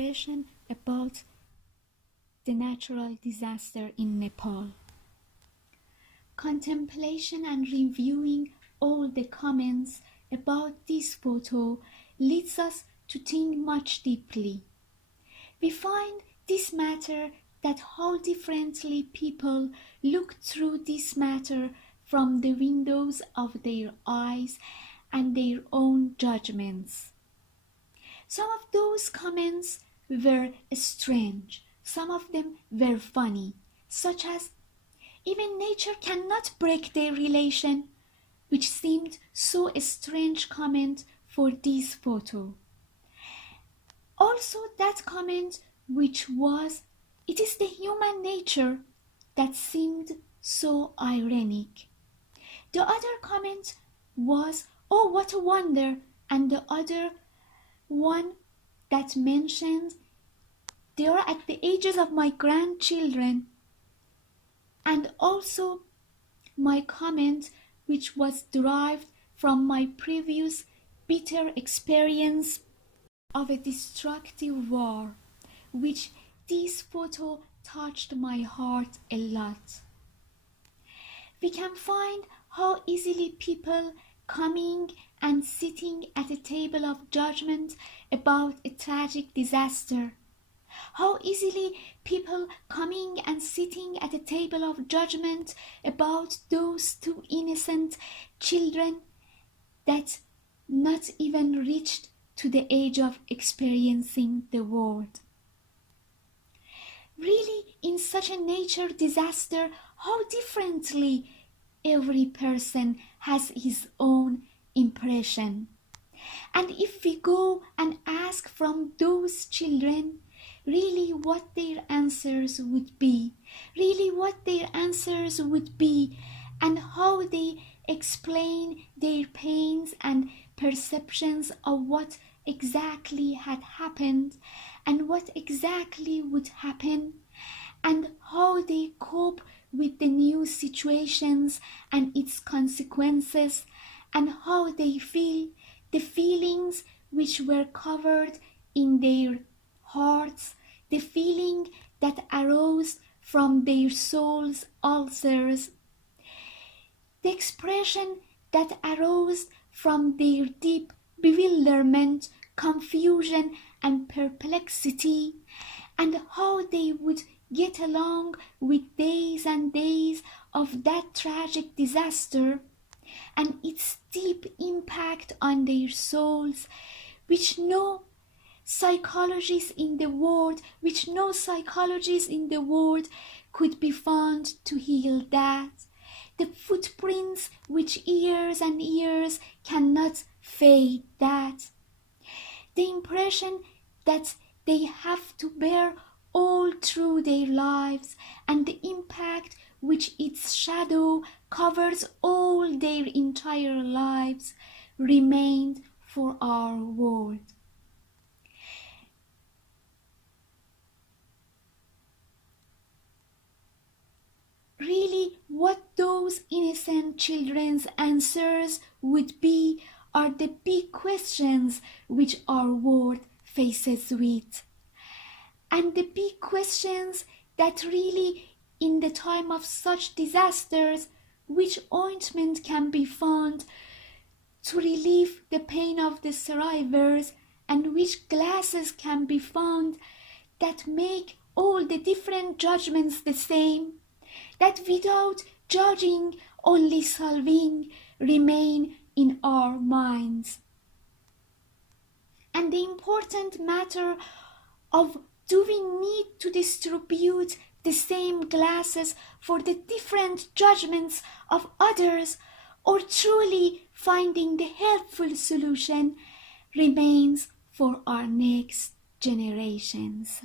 narration about the natural disaster in Nepal. Contemplation and reviewing all the comments about this photo leads us to think much deeply. We find this matter that how differently people look through this matter from the windows of their eyes and their own judgments. Some of those comments were strange, some of them were funny, such as, "Even nature cannot break their relation," which seemed so a strange comment for this photo. Also that comment which was, "It is the human nature," that seemed so ironic. The other comment was, "Oh, what a wonder," and the other one that mentioned, "They are at the ages of my grandchildren." And also my comment which was derived from my previous bitter experience of a destructive war, which this photo touched my heart a lot. We can find how easily people coming and sitting at a table of judgment about a tragic disaster. How easily people coming and sitting at a table of judgment about those two innocent children that not even reached to the age of experiencing the world. Really, in such a nature disaster, how differently every person has his own impression. And if we go and ask from those children really what their answers would be, and how they explain their pains and perceptions of what exactly had happened and what exactly would happen, and how they cope with the new situations and its consequences, and how they feel the feelings which were covered in their hearts, the feeling that arose from their soul's ulcers, the expression that arose from their deep bewilderment, confusion, and perplexity, and how they would get along with days and days of that tragic disaster and its deep impact on their souls, which no psychologists in the world could be found to heal that. The footprints which years and years cannot fade that. The impression that they have to bear all through their lives, and the impact which its shadow covers all their entire lives, remained for our world. Really, what those innocent children's answers would be are the big questions which our world faces with. And the big questions that really, in the time of such disasters, which ointment can be found to relieve the pain of the survivors, and which glasses can be found that make all the different judgments the same, that without judging, only solving, remain in our minds. And the important matter of, do we need to distribute the same glasses for the different judgments of others, or truly finding the helpful solution, remains for our next generations.